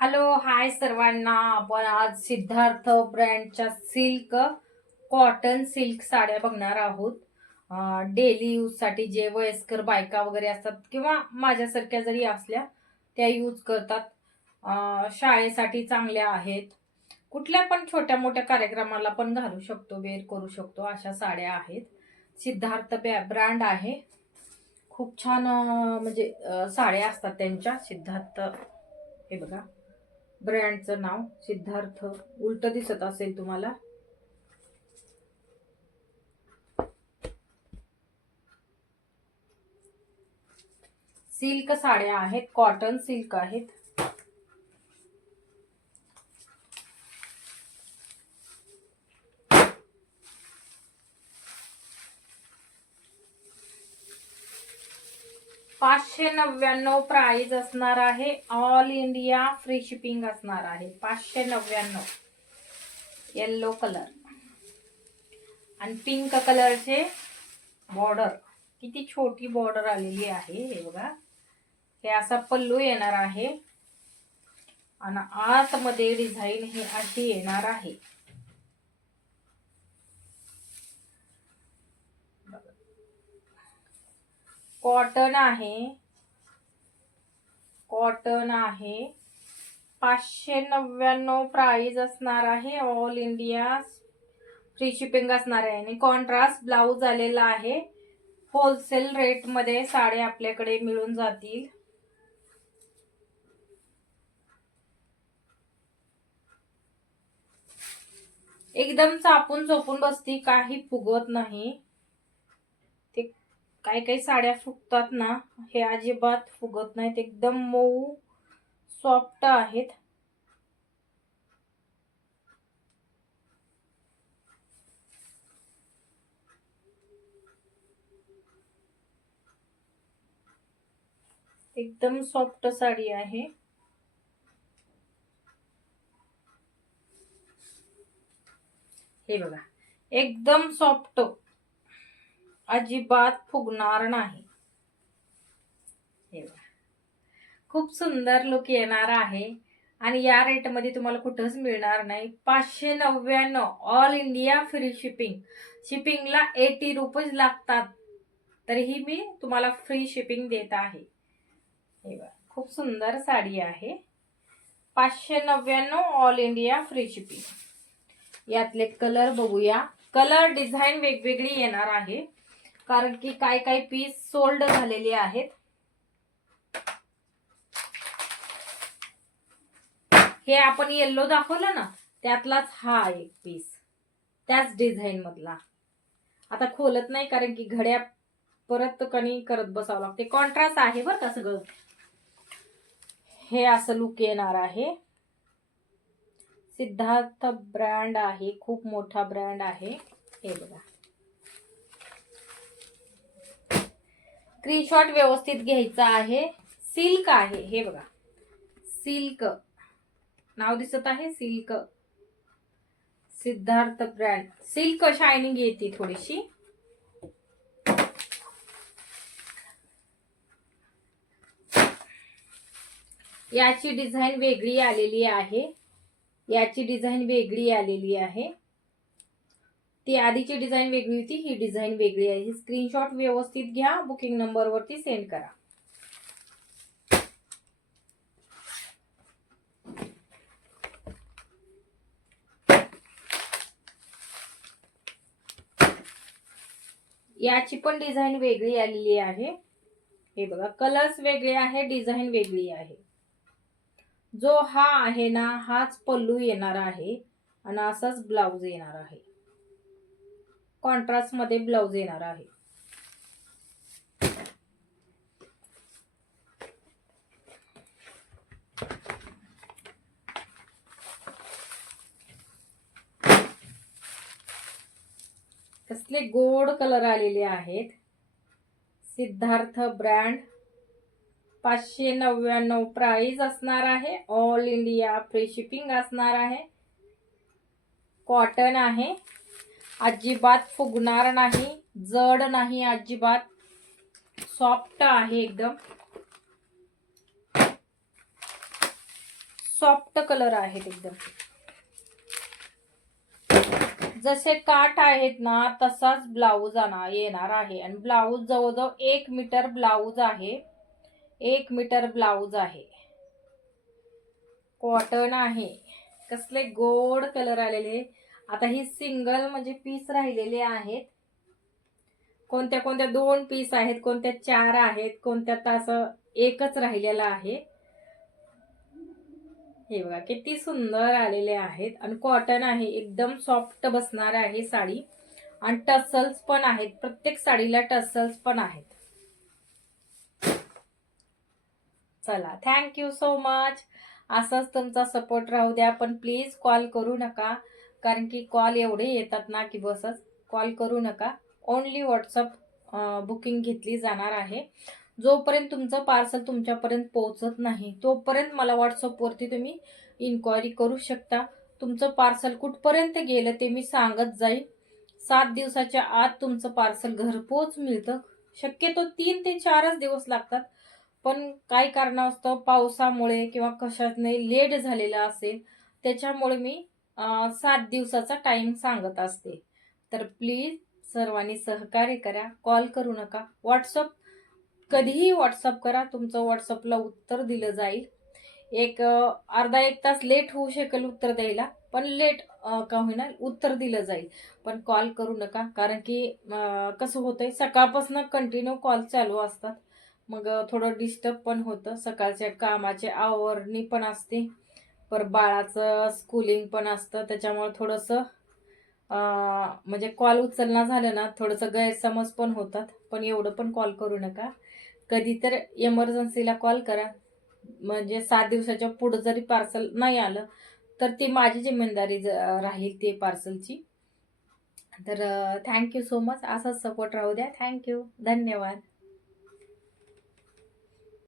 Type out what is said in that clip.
Hello hi सर्वांना. आपण आज सिद्धार्थ ब्रँडच्या सिल्क कॉटन सिल्क साड्या बघणार आहोत. डेली यूज साठी जे वयस्कर बायका वगैरे असतात किंवा माझ्यासारख्या जरी असल्या त्या यूज करतात. शाळेसाठी चांगल्या आहेत. कुठल्या पण छोट्या मोठ्या कार्यक्रमाला पण घालू शकतो, वेअर करू शकतो अशा साड्या आहेत. सिद्धार्थ ब्रँड आहे. खूप छान म्हणजे साड्या असतात त्यांच्या. सिद्धार्थ हे बघा, ब्रँडचं नाव सिद्धार्थ उलट दिसत असेल तुम्हाला. सिल्क साड्या आहेत, कॉटन सिल्क आहेत. $599 प्राइस असणार आहे. ऑल इंडिया फ्री शिपिंग असणार आहे. 599. येल्लो कलर आणि पिंक कलरचे बॉर्डर. किती छोटी बॉर्डर आलेली आहे हे बघा. हे असा पल्लू येणार आहे आणि आतमध्ये डिझाईन ही अशी येणार आहे. कॉटन आहे, कॉटन आहे. 599 प्राइस असणार आहे. ऑल इंडिया फ्री शिपिंग असणार आहे आणि कॉन्ट्रास्ट ब्लाउज आलेला आहे. होलसेल रेट मध्ये साड्या आपल्याकडे मिळून जातील. एकदम चापून चोपून बसती, काही फुगत नाही. ते काही काही साड्या फुगतात ना, हे अजिबात फुगत नाहीत. एकदम मऊ सॉफ्ट आहेत. एकदम सॉफ्ट साडी आहे. हे बघा, एकदम सॉफ्ट, अजिबात फुगणार नाही. हे बघा, खूप सुंदर लुक येणार आहे आणि या रेट मध्ये तुम्हाला कुठंच मिळणार नाही. 599. All India free shipping. शिपिंगला 80 रुपीज लागतात, तरीही मी तुम्हाला फ्री शिपिंग देत आहे. हे बघा, खूप सुंदर साडी आहे. 599 ऑल इंडिया फ्री शिपिंग. यातले कलर बघूया. कलर डिझाईन वेगवेगळी येणार आहे, कारण की काय काय पीस सोल्ड झालेले आहेत. हे आपण येल्लो दाखवलं ना, त्यातलाच हा एक पीस, त्याच डिझाईन मधला. आता खोलत नाही कारण की घड्या परत कणी करत बसावं लागते. कॉन्ट्रास्ट आहे बरं का सगळं. हे असं लुक येणार आहे. सिद्धार्थ ब्रँड आहे, खूप मोठा ब्रँड आहे. हे बघा, स्क्रीनशॉट व्यवस्थित घ्यायचा आहे. सिल्क आहे, हे बघा, सिल्क नाव दिसत आहे. Silk, Siddharth brand. Silk shining येते थोडीशी. याची डिझाईन वेगळी आलेली आहे. याची डिझाईन वेगळी आलेली आहे. ती आधीची डिझाईन वेगळी होती, ही डिझाईन वेगळी आहे. स्क्रीनशॉट व्यवस्थित घ्या, बुकिंग नंबर वरती सेंड करा. याची पण डिझाईन वेगळी आलेली आहे. हे बघा, कलर्स वेगळे आहे, डिझाईन वेगळी आहे. जो हा आहे ना, हाच पल्लू येणार आहे आणि असाच ब्लाउज येणार आहे. कॉन्ट्रास्ट मध्ये ब्लाउज येणार आहे. कसले गोड कलर आलेले आहेत. सिद्धार्थ ब्रँड. 599 प्राइस असणार आहे. ऑल इंडिया फ्री शिपिंग असणार आहे. कॉटन आहे, अजिबात फुगणार नाही, जड नाही अजिबात. सॉफ्ट आहे एकदम. सॉफ्ट कलर आहेत एकदम. जसे काठ आहेत ना तसाच ब्लाऊज येणार आहे. आणि ब्लाऊज जवळजवळ 1 मीटर ब्लाऊज आहे. 1 मीटर ब्लाऊज आहे. कॉटन आहे. कसले गोड कलर आलेले. आता ही सिंगल म्हणजे पीस राहिलेले आहेत. कोणत्या कोणत्या 2 पीस आहेत, कोणत्या 4 आहेत, कोणत्यात असं एकच राहिलेला आहे. हे बघा किती सुंदर आलेले आहेत. आणि कॉटन आहे, एकदम सॉफ्ट बसणार आहे साडी. आणि टसल्स पण आहेत, प्रत्येक साडीला टसल्स पण आहेत. चला, थँक्यू सो मच. असंच तुमचा सपोर्ट राहू द्या. पण प्लीज कॉल करू नका, कारण की कॉल एवढे येतात ना की बसच. कॉल करू नका. ओनली व्हॉट्सअप बुकिंग घेतली जाणार आहे. जोपर्यंत तुमचं पार्सल तुमच्यापर्यंत पोहोचत नाही तोपर्यंत मला व्हॉट्सअपवरती तुम्ही इन्क्वायरी करू शकता. तुमचं पार्सल कुठपर्यंत गेलं ते मी सांगत जाईल. 7 दिवसाच्या आत तुमचं पार्सल घरपोच मिळतं. शक्यतो 3 ते 4च दिवस लागतात. पण काही कारणास्तव पावसामुळे किंवा कशाने लेट झालेला असेल त्याच्यामुळे मी 7 दिवसाचा टाइम सांगत असते. तर प्लीज सर्वांनी सहकार्य करा. कॉल करू नका. कधीही व्हॉट्सअप करा. तुमचं व्हॉट्सअपला उत्तर दिलं जाईल. एक अर्धा 1 तास लेट होऊ शकेल उत्तर द्यायला, पण लेट का होईना उत्तर दिलं जाईल. पण कॉल करू नका, कारण की कसं होतंय सकाळपासून कंटिन्यू कॉल चालू असतात. मग थोडं डिस्टर्ब पण होतं. सकाळच्या कामाचे आवरणी पण असते, पर बाळाचं स्कूलिंग पण असतं. त्याच्यामुळे थोडंसं म्हणजे कॉल उचलणं झालं ना थोडंसं गैरसमज पण होतात. पण एवढं पण कॉल करू नका. कधी तर इमर्जन्सीला कॉल करा. म्हणजे 7 दिवसाच्या पुढे जरी पार्सल नाही आलं तर ती माझी जिम्मेदारी राहील ते पार्सलची. तर थँक्यू सो मच. असाच सपोर्ट राहू द्या. थँक्यू. धन्यवाद.